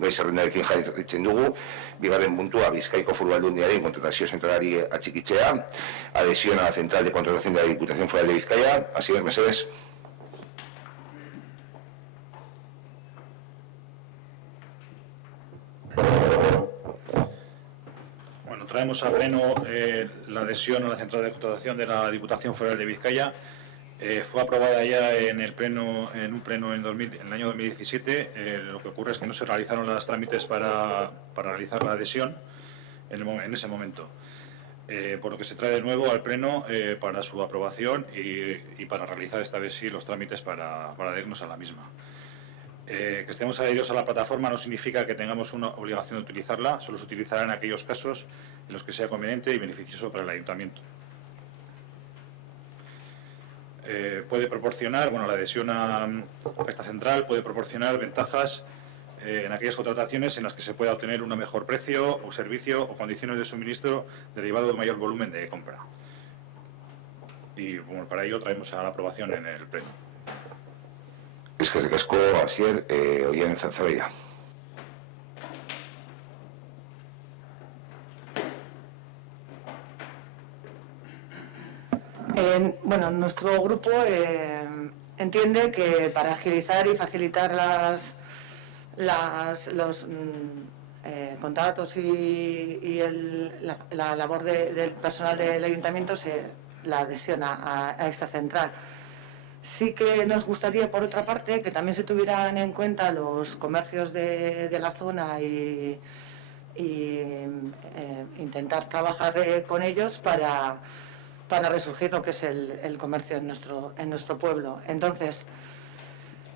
Gai zerrendarekin jarraitzen dugu, bigarren puntua Bizkaiko Foru Aldundiaren kontratazio zentralari atxikitzea, adhesión a la central de contratación de la Diputación Foral de Bizkaia. Asier, mesedez. Bueno, traemos a pleno la adhesión a la central de contratación de la Diputación Foral de Vizcaya. Fue aprobada ya en un pleno en el año 2017. Lo que ocurre es que no se realizaron los trámites para realizar la adhesión en ese momento. Por lo que se trae de nuevo al pleno para su aprobación y para realizar esta vez sí los trámites para adherirnos a la misma. Que estemos adheridos a la plataforma no significa que tengamos una obligación de utilizarla, solo se utilizará en aquellos casos en los que sea conveniente y beneficioso para el ayuntamiento. Puede proporcionar, la adhesión a esta central puede proporcionar ventajas en aquellas contrataciones en las que se pueda obtener un mejor precio o servicio o condiciones de suministro derivado de un mayor volumen de compra. Y para ello traemos a la aprobación en el pleno. Eskerrik asko, Asier, Oian Zanzabeida. Bueno, nuestro grupo entiende que para agilizar y facilitar los contratos y la labor del personal del ayuntamiento, la adhesión a esta central. Sí que nos gustaría, por otra parte, que también se tuvieran en cuenta los comercios de la zona y intentar trabajar con ellos para resurgir lo que es el comercio en nuestro pueblo. Entonces,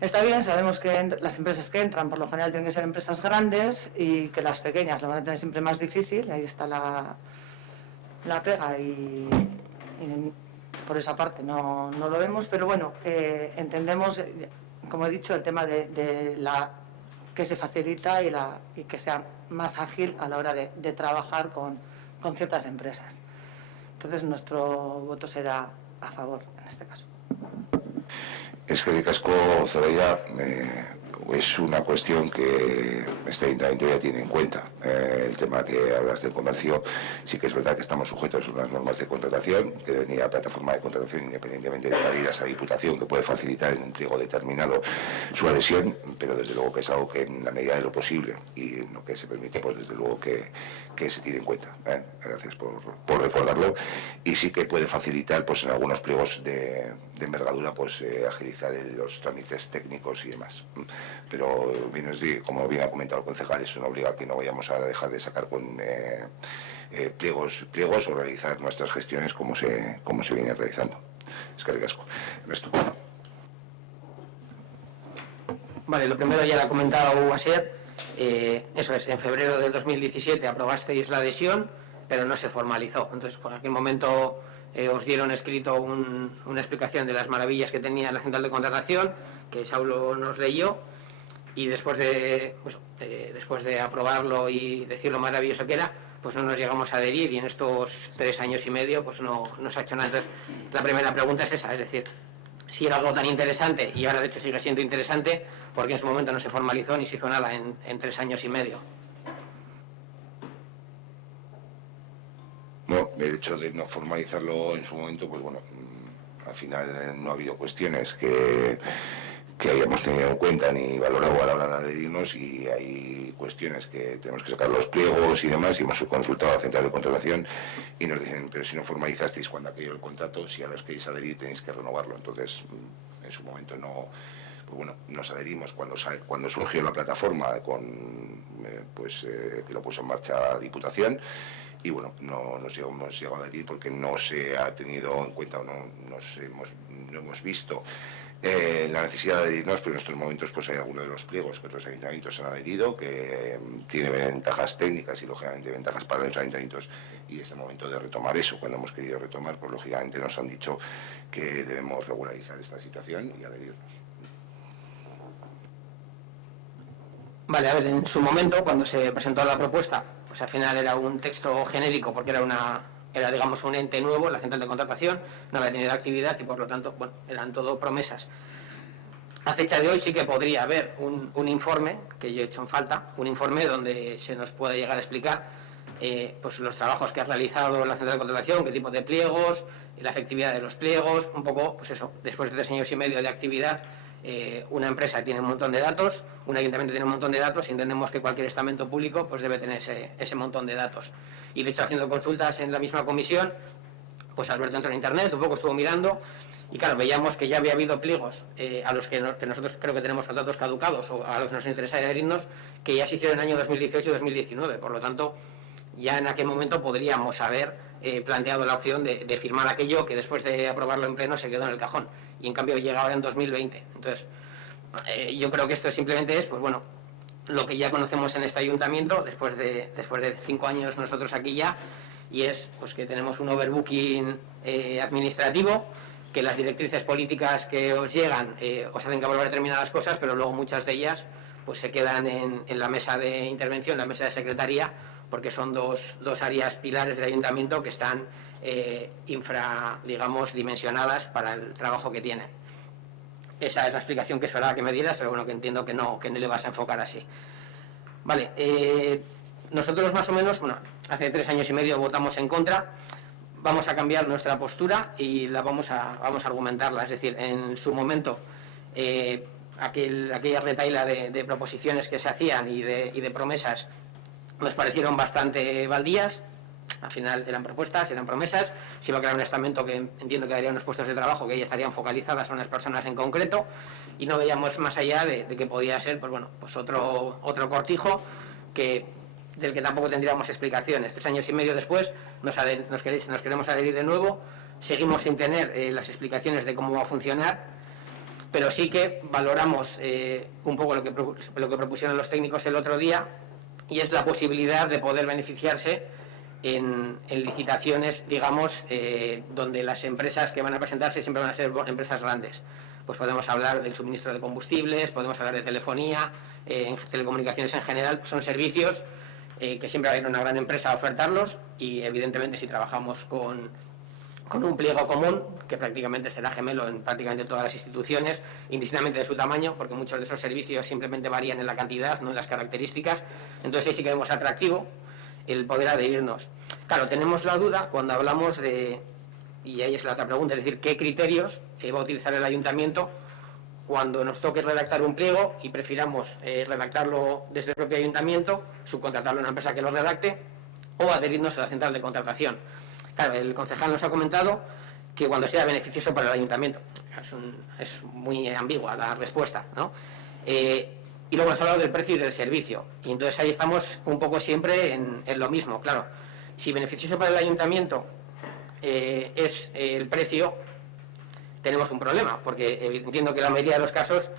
está bien, sabemos que las empresas que entran por lo general tienen que ser empresas grandes y que las pequeñas lo van a tener siempre más difícil, ahí está la pega y por esa parte no lo vemos, pero bueno, entendemos, como he dicho, el tema de que se facilita y que sea más ágil a la hora de trabajar con ciertas empresas. Entonces nuestro voto será a favor en este caso. Eskerrik asko, Zoraida. Es una cuestión que este ayuntamiento ya tiene en cuenta. El tema que hablas del comercio, sí que es verdad que estamos sujetos a unas normas de contratación, que deben ir a la plataforma de contratación independientemente de ir a esa diputación, que puede facilitar en un pliego determinado su adhesión, pero desde luego que es algo que en la medida de lo posible y en lo que se permite, pues desde luego que se tiene en cuenta. Gracias por recordarlo. Y sí que puede facilitar, pues en algunos pliegos de envergadura, pues agilizar los trámites técnicos y demás. Pero, como bien ha comentado el concejal, eso no obliga a que no vayamos a dejar de sacar con pliegos o realizar nuestras gestiones como se viene realizando. Eskerrik asko. El resto. Vale, lo primero ya lo ha comentado Asier. Eso es, en febrero de 2017 aprobasteis la adhesión, pero no se formalizó. Entonces, por aquel momento os dieron escrito una explicación de las maravillas que tenía la central de contratación, que Saulo nos leyó, y después de aprobarlo y decir lo maravilloso que era, pues no nos llegamos a adherir, y en estos 3 años y medio pues no se ha hecho nada. Entonces, la primera pregunta es esa, es decir, si era algo tan interesante, y ahora de hecho sigue siendo interesante, porque en su momento no se formalizó ni se hizo nada en 3 años y medio. No, el hecho de no formalizarlo en su momento, pues bueno, al final no ha habido cuestiones que hayamos tenido en cuenta ni valorado a la hora de adherirnos, y hay cuestiones que tenemos que sacar los pliegos y demás, y hemos consultado a la central de contratación y nos dicen, pero si no formalizasteis cuando aquello el contrato, si ahora os queréis adherir tenéis que renovarlo. Entonces, en su momento no, pues bueno, nos adherimos cuando surgió la plataforma que lo puso en marcha la Diputación, y bueno, no nos llegó a adherir porque no se ha tenido en cuenta, o no hemos visto la necesidad de adherirnos, pero en estos momentos pues hay algunos de los pliegos que otros ayuntamientos han adherido, que tiene ventajas técnicas y lógicamente ventajas para los ayuntamientos, y es el momento de retomar eso. Cuando hemos querido retomar, pues lógicamente nos han dicho que debemos regularizar esta situación y adherirnos. Vale, a ver, en su momento, cuando se presentó la propuesta, pues al final era un texto genérico, porque era digamos un ente nuevo, la central de contratación, no había tenido actividad y por lo tanto, bueno, eran todo promesas. a fecha de hoy sí que podría haber un informe, que yo he hecho en falta, un informe donde se nos pueda llegar a explicar pues los trabajos que ha realizado la central de contratación, qué tipo de pliegos, la efectividad de los pliegos, un poco, pues eso, después de 3 años y medio de actividad, una empresa tiene un montón de datos, un ayuntamiento tiene un montón de datos y entendemos que cualquier estamento público pues debe tener ese montón de datos. Y de hecho, haciendo consultas en la misma comisión, pues Alberto entró en internet, un poco estuvo mirando y claro, veíamos que ya había habido pliegos a los que nosotros creo que tenemos contratos caducados o a los que nos interesa adherirnos, que ya se hicieron en el año 2018-2019, por lo tanto ya en aquel momento podríamos haber planteado la opción de firmar aquello que después de aprobarlo en pleno se quedó en el cajón y en cambio llega ahora en 2020. Entonces yo creo que esto simplemente es, pues bueno, lo que ya conocemos en este ayuntamiento después de 5 años nosotros aquí ya, y es pues que tenemos un overbooking administrativo, que las directrices políticas que os llegan os hacen que valorar determinadas cosas, pero luego muchas de ellas pues se quedan en la mesa de intervención, la mesa de secretaría, porque son dos áreas pilares del ayuntamiento que están digamos, dimensionadas para el trabajo que tienen. Esa es la explicación que esperaba que me dieras, pero bueno, que entiendo que no le vas a enfocar así. Vale, nosotros más o menos, bueno, hace 3 años y medio votamos en contra. Vamos a cambiar nuestra postura y vamos a argumentarla. Es decir, en su momento, aquella retahíla de proposiciones que se hacían y de promesas nos parecieron bastante baldías. Al final eran propuestas, eran promesas. Se iba a crear un estamento que entiendo que daría unos puestos de trabajo que ya estarían focalizadas a unas personas en concreto, y no veíamos más allá de que podía ser, pues bueno, pues otro cortijo del que tampoco tendríamos explicaciones. 3 años y medio después nos queremos adherir de nuevo, seguimos sin tener las explicaciones de cómo va a funcionar, pero sí que valoramos un poco lo que propusieron los técnicos el otro día, y es la posibilidad de poder beneficiarse en licitaciones, digamos, donde las empresas que van a presentarse siempre van a ser empresas grandes. Pues podemos hablar del suministro de combustibles, podemos hablar de telefonía, telecomunicaciones en general. Son servicios que siempre va a ir una gran empresa a ofertarlos, y evidentemente si trabajamos con un pliego común, que prácticamente será gemelo en prácticamente todas las instituciones, indistintamente de su tamaño, porque muchos de esos servicios simplemente varían en la cantidad, no en las características. Entonces ahí sí que vemos atractivo el poder adherirnos. Claro, tenemos la duda cuando hablamos y ahí es la otra pregunta, es decir, ¿qué criterios va a utilizar el ayuntamiento cuando nos toque redactar un pliego y prefiramos redactarlo desde el propio ayuntamiento, subcontratarlo a una empresa que lo redacte, o adherirnos a la central de contratación? Claro, el concejal nos ha comentado que cuando sea beneficioso para el ayuntamiento. Es muy ambigua la respuesta, ¿no? Y luego has hablado del precio y del servicio, y entonces ahí estamos un poco siempre en lo mismo. Claro, si beneficioso para el ayuntamiento es el precio, tenemos un problema, porque entiendo que en la mayoría de los casos,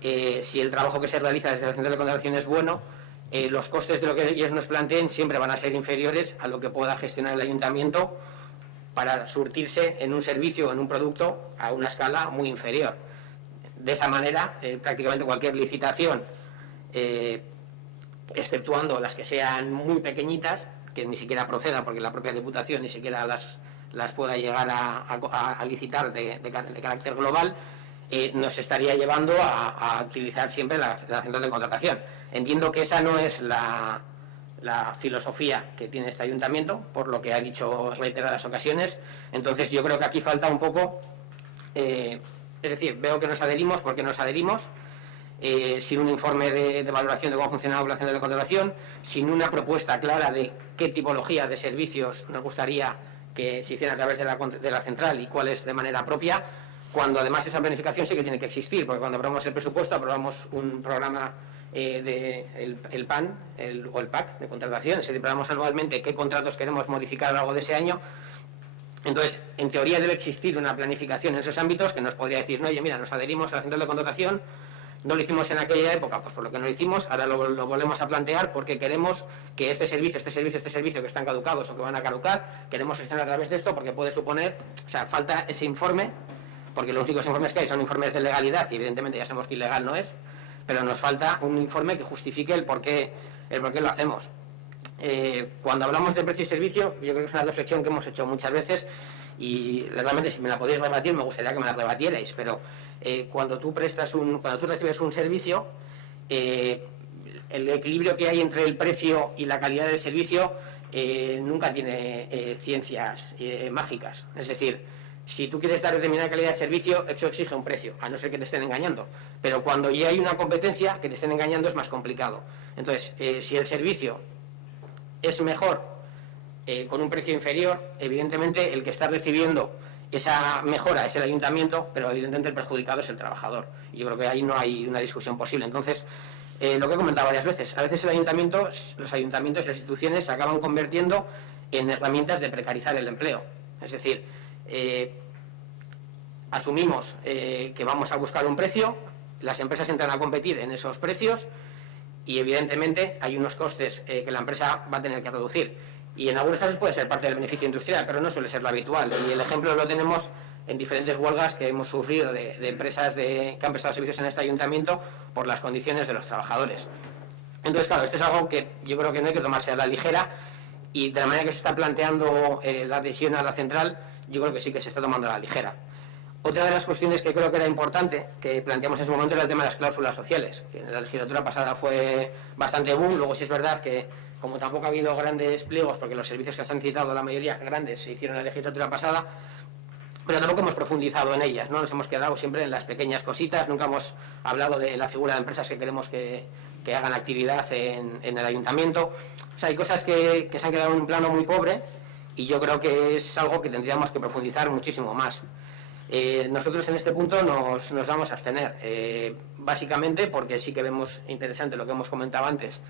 si el trabajo que se realiza desde la central de contratación es bueno, los costes de lo que ellos nos planteen siempre van a ser inferiores a lo que pueda gestionar el ayuntamiento para surtirse en un servicio o en un producto a una escala muy inferior. De esa manera, prácticamente cualquier licitación, exceptuando las que sean muy pequeñitas, que ni siquiera procedan porque la propia Diputación ni siquiera las pueda llegar a licitar de carácter global, nos estaría llevando a utilizar siempre la central de contratación. Entiendo que esa no es la filosofía que tiene este ayuntamiento, por lo que ha dicho en reiteradas ocasiones. Entonces yo creo que aquí falta un poco, es decir, veo que nos adherimos porque nos adherimos, sin un informe de valoración de cómo ha funcionado la central de contratación, sin una propuesta clara de qué tipología de servicios nos gustaría que se hiciera a través de la central y cuáles de manera propia, cuando además esa planificación sí que tiene que existir, porque cuando aprobamos el presupuesto aprobamos un programa el PAN o el PAC de contratación, es decir, aprobamos anualmente qué contratos queremos modificar a lo largo de ese año. Entonces, en teoría debe existir una planificación en esos ámbitos que nos podría decir, no, oye, mira, nos adherimos a la central de contratación, no lo hicimos en aquella época, pues por lo que no lo hicimos, ahora lo volvemos a plantear porque queremos que este servicio que están caducados o que van a caducar, queremos gestionar a través de esto porque puede suponer, o sea, falta ese informe, porque los únicos informes que hay son informes de legalidad y evidentemente ya sabemos que ilegal no es, pero nos falta un informe que justifique el por qué lo hacemos. Cuando hablamos de precio y servicio, yo creo que es una reflexión que hemos hecho muchas veces y realmente si me la podéis rebatir me gustaría que me la rebatierais, pero cuando tú recibes un servicio, el equilibrio que hay entre el precio y la calidad del servicio nunca tiene ciencias mágicas. Es decir, si tú quieres dar determinada calidad de servicio, eso exige un precio, a no ser que te estén engañando. Pero cuando ya hay una competencia, que te estén engañando es más complicado. Entonces, si el servicio es mejor con un precio inferior, evidentemente el que está recibiendo esa mejora es el ayuntamiento, pero evidentemente el perjudicado es el trabajador. Y yo creo que ahí no hay una discusión posible. Entonces, lo que he comentado varias veces, a veces los ayuntamientos y las instituciones se acaban convirtiendo en herramientas de precarizar el empleo. Es decir, asumimos que vamos a buscar un precio, las empresas entran a competir en esos precios y evidentemente hay unos costes que la empresa va a tener que reducir. Y en algunos casos puede ser parte del beneficio industrial, pero no suele ser lo habitual. Y el ejemplo lo tenemos en diferentes huelgas que hemos sufrido de empresas que han prestado servicios en este ayuntamiento por las condiciones de los trabajadores. Entonces, claro, esto es algo que yo creo que no hay que tomarse a la ligera, y de la manera que se está planteando la adhesión a la central, yo creo que sí que se está tomando a la ligera. Otra de las cuestiones que creo que era importante, que planteamos en su momento, era el tema de las cláusulas sociales, que en la legislatura pasada fue bastante boom. Luego sí es verdad que, como tampoco ha habido grandes pliegos, porque los servicios que se han citado, la mayoría grandes, se hicieron en la legislatura pasada, pero tampoco hemos profundizado en ellas, ¿no? Nos hemos quedado siempre en las pequeñas cositas, nunca hemos hablado de la figura de empresas que queremos que hagan actividad en el ayuntamiento. O sea, hay cosas que se han quedado en un plano muy pobre, y yo creo que es algo que tendríamos que profundizar muchísimo más. Nosotros en este punto nos vamos a abstener, básicamente porque sí que vemos interesante lo que hemos comentado antes,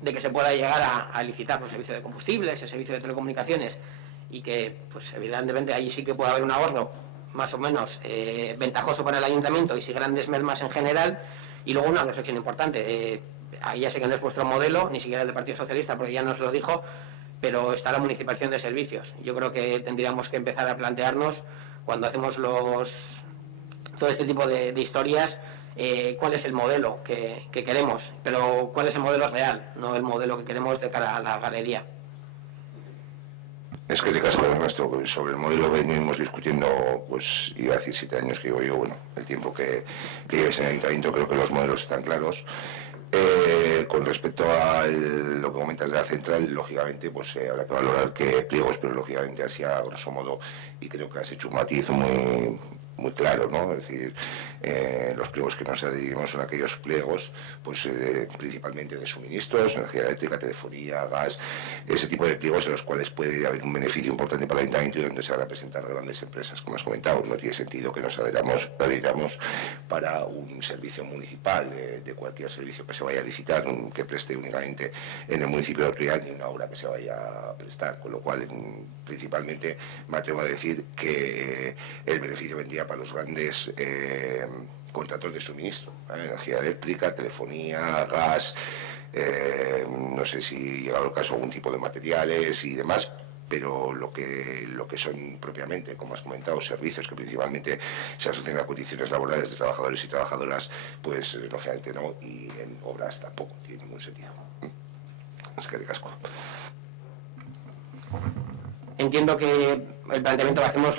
de que se pueda llegar a licitar por servicio de combustibles, el servicio de telecomunicaciones, y que, pues evidentemente, ahí sí que puede haber un ahorro más o menos ventajoso para el ayuntamiento y sin grandes mermas en general. Y luego una reflexión importante, ahí ya sé que no es vuestro modelo, ni siquiera el del Partido Socialista, porque ya nos lo dijo, pero está la municipalización de servicios. Yo creo que tendríamos que empezar a plantearnos, cuando hacemos todo este tipo de historias, cuál es el modelo que queremos, pero cuál es el modelo real, no el modelo que queremos de cara a la galería. Es que de caso de nuestro, sobre el modelo venimos discutiendo, pues iba a decir 7 años que llevo yo, bueno, el tiempo que lleves en el ayuntamiento, creo que los modelos están claros. Con respecto a lo que comentas de la central, lógicamente pues habrá que valorar qué pliegos, pero lógicamente así a grosso modo, y creo que has hecho un matiz muy claro, ¿no? Es decir, los pliegos que nos adherimos son aquellos pliegos, pues principalmente de suministros, energía eléctrica, telefonía, gas, ese tipo de pliegos en los cuales puede haber un beneficio importante para el ayuntamiento y donde se van a presentar grandes empresas. Como has comentado, no tiene sentido que nos adheramos para un servicio municipal, de cualquier servicio que se vaya a licitar, que preste únicamente en el municipio de Ortuella, ni una obra que se vaya a prestar, con lo cual principalmente me atrevo a decir que el beneficio vendría para los grandes contratos de suministro, energía eléctrica, telefonía, gas, no sé si llegado el caso algún tipo de materiales y demás, pero lo que son propiamente, como has comentado, servicios que principalmente se asocian a condiciones laborales de trabajadores y trabajadoras, pues lógicamente no, y en obras tampoco tiene ningún sentido. Es que de casco. Entiendo que el planteamiento que hacemos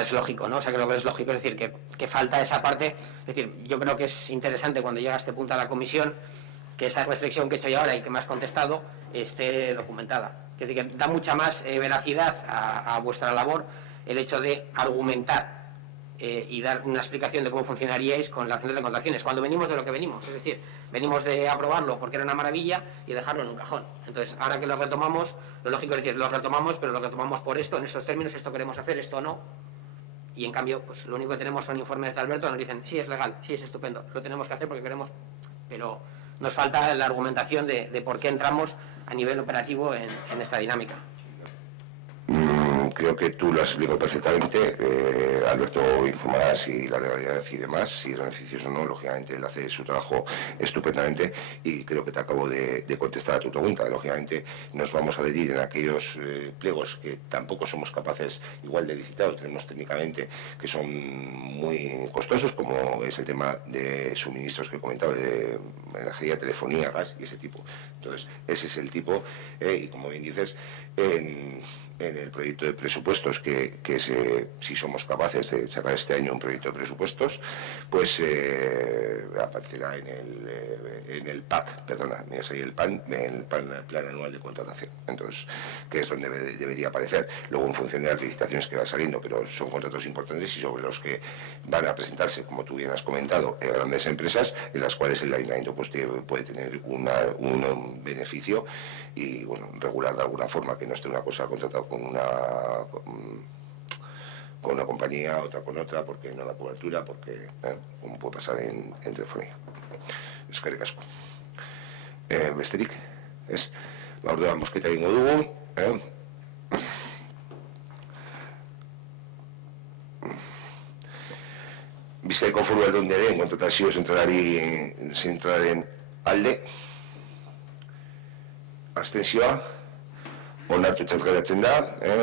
es lógico, ¿no? O sea, creo que es lógico, es decir, que falta esa parte. Es decir, yo creo que es interesante cuando llega a este punto a la comisión que esa reflexión que he hecho yo ahora y que me has contestado esté documentada. Es decir, que da mucha más veracidad a vuestra labor el hecho de argumentar y dar una explicación de cómo funcionaríais con la central de contrataciones, cuando venimos de lo que venimos. Es decir, venimos de aprobarlo porque era una maravilla y dejarlo en un cajón. Entonces, ahora que lo retomamos, lo lógico es decir, lo retomamos, pero lo retomamos por esto, en estos términos, esto queremos hacer, esto no. Y en cambio, pues lo único que tenemos son informes de Alberto, nos dicen, sí, es legal, sí, es estupendo, lo tenemos que hacer porque queremos, pero nos falta la argumentación de por qué entramos a nivel operativo en esta dinámica. Creo que tú lo has explicado perfectamente. Alberto informará si la legalidad y demás, si es beneficioso o no. Lógicamente él hace su trabajo estupendamente y creo que te acabo de contestar a tu pregunta. Lógicamente nos vamos a adherir en aquellos pliegos que tampoco somos capaces igual de licitar o tenemos técnicamente, que son muy costosos, como es el tema de suministros que he comentado, de energía, telefonía, gas y ese tipo. Entonces ese es el tipo, y como bien dices, en el proyecto de presupuestos, si somos capaces de sacar este año un proyecto de presupuestos, pues aparecerá en el PAC, perdona, el plan anual de contratación. Entonces, que es donde debería aparecer. Luego, en función de las licitaciones que va saliendo, pero son contratos importantes y sobre los que van a presentarse, como tú bien has comentado, grandes empresas en las cuales el ayuntamiento pues, puede tener un beneficio y bueno, regular de alguna forma, que no esté una cosa contratada con una compañía, otra con otra, porque no da cobertura, porque como puede pasar en telefonía. Eskerrik asko. Besterik, ez? Orduan bozketa egingo dugu. Bizkaiko Foru Aldundiaren kontratazio zentralaren alde. Abstentzioa. Onartutzat geratzen da,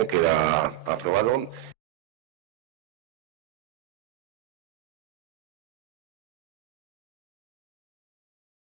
queda aprobado.